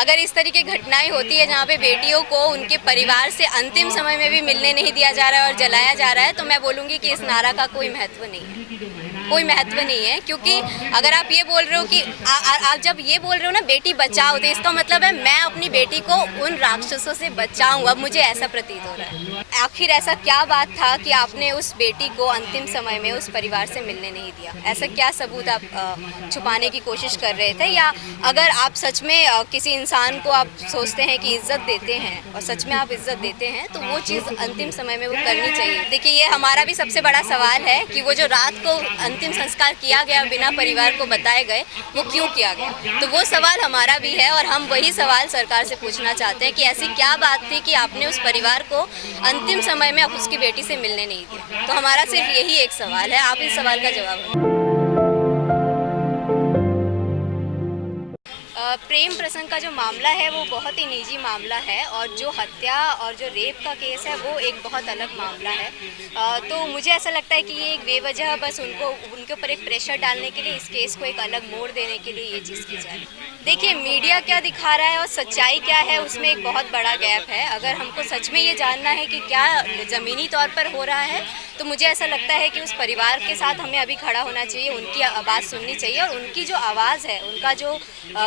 अगर इस तरीके की घटनाएं होती है जहाँ पे बेटियों को उनके परिवार से अंतिम समय में भी मिलने नहीं दिया जा रहा है और जलाया जा रहा है, तो मैं बोलूँगी कि इस नारा का कोई महत्व नहीं है, कोई महत्व नहीं है। क्योंकि अगर आप ये बोल रहे हो कि आप जब ये बोल रहे हो ना बेटी बचाओ, तो इसका मतलब है मैं अपनी बेटी को उन राक्षसों से बचाऊं। अब मुझे ऐसा प्रतीत हो रहा है। आखिर ऐसा क्या बात था कि आपने उस बेटी को अंतिम समय में उस परिवार से मिलने नहीं दिया? ऐसा क्या सबूत आप छुपाने की कोशिश कर रहे थे? या अगर आप सच में किसी इंसान को आप सोचते हैं कि इज्जत देते हैं और सच में आप इज्जत देते हैं, तो वो चीज़ अंतिम समय में वो करनी चाहिए। देखिए, ये हमारा भी सबसे बड़ा सवाल है कि वो जो रात को अंतिम संस्कार किया गया बिना परिवार को बताए गए, वो क्यों किया गया? तो वो सवाल हमारा भी है और हम वही सवाल सरकार से पूछना चाहते हैं कि ऐसी क्या बात थी कि आपने उस परिवार को अंतिम समय में आप उसकी बेटी से मिलने नहीं दिया? तो हमारा सिर्फ यही एक सवाल है, आप इस सवाल का जवाब दें। प्रेम प्रसंग का जो मामला है वो बहुत ही निजी मामला है और जो हत्या और जो रेप का केस है वो एक बहुत अलग मामला है। तो मुझे ऐसा लगता है कि ये एक बेवजह बस उनके ऊपर एक प्रेशर डालने के लिए इस केस को एक अलग मोड़ देने के लिए ये चीज़ की जा रही है। देखिए, मीडिया क्या दिखा रहा है और सच्चाई क्या है, उसमें एक बहुत बड़ा गैप है। अगर हमको सच में ये जानना है कि क्या ज़मीनी तौर पर हो रहा है, तो मुझे ऐसा लगता है कि उस परिवार के साथ हमें अभी खड़ा होना चाहिए, उनकी आवाज़ सुननी चाहिए और उनकी जो आवाज़ है, उनका जो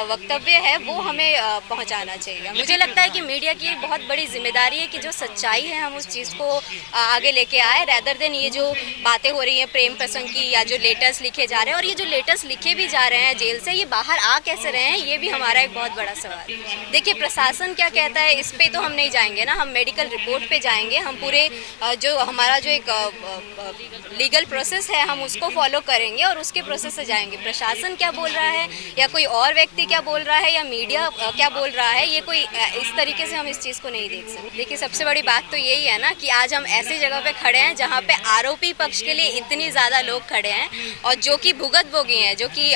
वक्तव्य है वो हमें पहुंचाना चाहिए। मुझे लगता है कि मीडिया की बहुत बड़ी जिम्मेदारी है कि जो सच्चाई है हम उस चीज़ को आगे लेके आए, रैदर देन ये जो बातें हो रही हैं प्रेम प्रसंग की या जो लेटर्स लिखे जा रहे हैं, और ये जो लेटर्स लिखे भी जा रहे हैं जेल से, ये बाहर आ कैसे रहे हैं, ये भी हमारा एक बहुत बड़ा सवाल है। देखिए, प्रशासन क्या कहता है इस पे तो हम नहीं जाएंगे ना, हम मेडिकल रिपोर्ट पे जाएंगे, हम पूरे जो हमारा जो एक लीगल प्रोसेस है हम उसको फॉलो करेंगे और उसके प्रोसेस से जाएंगे। प्रशासन क्या बोल रहा है या कोई और व्यक्ति क्या बोल रहा है या मीडिया क्या बोल रहा है, ये कोई इस तरीके से हम इस चीज़ को नहीं देख सकते। देखिए, सबसे बड़ी बात तो यही है ना कि आज हम ऐसी जगह पे खड़े हैं जहाँ पे आरोपी पक्ष के लिए इतनी ज़्यादा लोग खड़े हैं और जो कि भुगतभोगी हैं, जो कि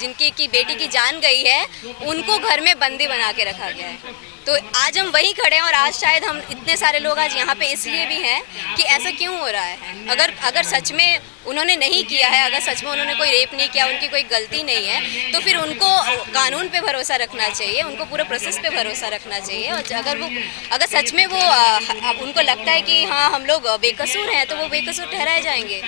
जिनकी की बेटी की जान गई है, उनको घर में बंदी बना के रखा गया है। तो आज हम वहीं खड़े हैं और आज शायद हम इतने सारे लोग आज यहाँ पे इसलिए भी हैं कि ऐसा क्यों हो रहा है। अगर सच में उन्होंने नहीं किया है, अगर सच में उन्होंने कोई रेप नहीं किया, उनकी कोई गलती नहीं है, तो फिर उनको कानून पे भरोसा रखना चाहिए, उनको पूरे प्रोसेस पे भरोसा रखना चाहिए। और अगर सच में वो उनको लगता है कि हाँ हम लोग बेकसूर हैं, तो वो बेकसूर ठहराए जाएंगे।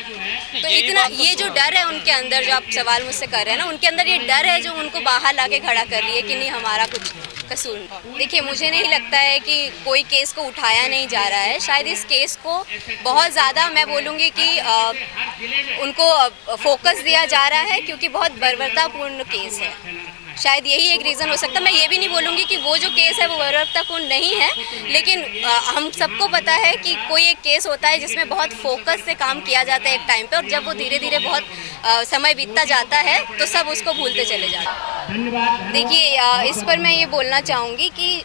तो इतना ये जो डर है उनके अंदर, जो आप सवाल मुझसे कर रहे हैं ना, उनके अंदर ये डर है जो उनको बाहर ला के खड़ा कर रही है कि नहीं हमारा कुछ कसूर। देखिए, मुझे नहीं लगता है कि कोई केस को उठाया नहीं जा रहा है। शायद इस केस को बहुत ज़्यादा मैं बोलूँगी कि उनको फोकस दिया जा रहा है क्योंकि बहुत बर्बरतापूर्ण केस है। शायद यही एक रीज़न हो सकता है। मैं ये भी नहीं बोलूँगी कि वो जो केस है वो बर्बरतापूर्ण नहीं है, लेकिन हम सबको पता है कि कोई एक केस होता है जिसमें बहुत फोकस से काम किया जाता है एक टाइम पे, और जब वो धीरे धीरे बहुत समय बीतता जाता है तो सब उसको भूलते चले जाते हैं। देखिए, इस पर मैं ये बोलना चाहूँगी कि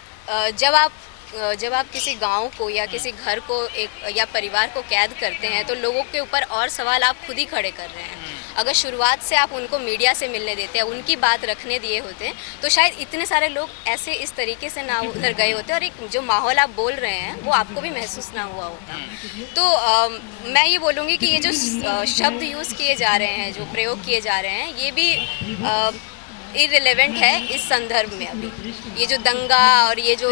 जब आप किसी गांव को या किसी घर को या परिवार को कैद करते हैं, तो लोगों के ऊपर और सवाल आप खुद ही खड़े कर रहे हैं। अगर शुरुआत से आप उनको मीडिया से मिलने देते हैं, उनकी बात रखने दिए होते, तो शायद इतने सारे लोग ऐसे इस तरीके से ना उधर गए होते और एक जो माहौल आप बोल रहे हैं वो आपको भी महसूस ना हुआ होता। तो मैं ये बोलूँगी कि ये जो शब्द यूज़ किए जा रहे हैं, जो प्रयोग किए जा रहे हैं, ये भी इररिलेवेंट है इस संदर्भ में। अभी ये जो दंगा और ये जो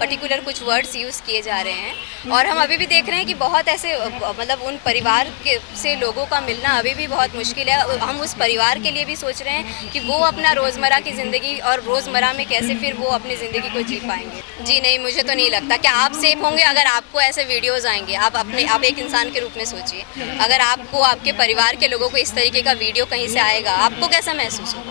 पर्टिकुलर कुछ वर्ड्स यूज़ किए जा रहे हैं, और हम अभी भी देख रहे हैं कि बहुत ऐसे मतलब उन परिवार के से लोगों का मिलना अभी भी बहुत मुश्किल है। हम उस परिवार के लिए भी सोच रहे हैं कि वो अपना रोज़मर्रा की ज़िंदगी और रोज़मर्रा में कैसे फिर वो अपनी ज़िंदगी को जी पाएंगे। जी नहीं, मुझे तो नहीं लगता। क्या आप सेफ होंगे अगर आपको ऐसे वीडियोज़ आएंगे? आप एक इंसान के रूप में सोचिए, अगर आपको आपके परिवार के लोगों को इस तरीके का वीडियो कहीं से आएगा, आपको कैसा महसूस होगा?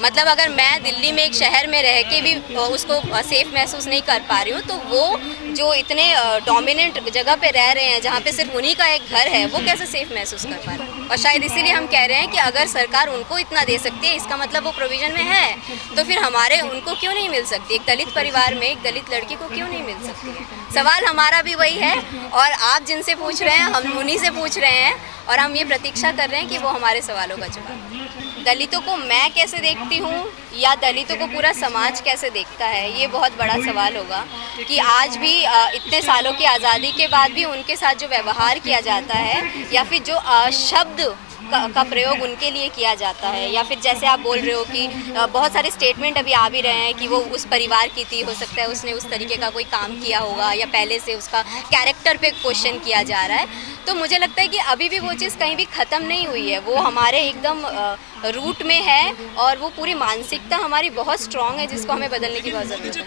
मतलब अगर मैं दिल्ली में एक शहर में रह के भी उसको सेफ महसूस नहीं कर पा रही हूँ, तो वो जो इतने डोमिनेंट जगह पे रह रहे हैं जहाँ पे सिर्फ उन्हीं का एक घर है, वो कैसे सेफ महसूस कर पा रहे हैं? और शायद इसीलिए हम कह रहे हैं कि अगर सरकार उनको इतना दे सकती है, इसका मतलब वो प्रोविज़न में है, तो फिर हमारे उनको क्यों नहीं मिल सकती? एक दलित परिवार में एक दलित लड़की को क्यों नहीं मिल सकती है? सवाल हमारा भी वही है और आप जिनसे पूछ रहे हैं हम उन्हीं से पूछ रहे हैं, और हम ये प्रतीक्षा कर रहे हैं कि वो हमारे सवालों का जवाब दें। दलितों को मैं कैसे देखती हूँ या दलितों को पूरा समाज कैसे देखता है, ये बहुत बड़ा सवाल होगा कि आज भी इतने सालों की आज़ादी के बाद भी उनके साथ जो व्यवहार किया जाता है या फिर जो शब्द का प्रयोग उनके लिए किया जाता है, या फिर जैसे आप बोल रहे हो कि बहुत सारे स्टेटमेंट अभी आ भी रहे हैं कि वो उस परिवार की थी, हो सकता है उसने उस तरीके का कोई काम किया होगा या पहले से उसका कैरेक्टर पे क्वेश्चन किया जा रहा है। तो मुझे लगता है कि अभी भी वो चीज़ कहीं भी ख़त्म नहीं हुई है, वो हमारे एकदम रूट में है और वो पूरी मानसिकता हमारी बहुत स्ट्रॉन्ग है जिसको हमें बदलने की बहुत ज़रूरत है।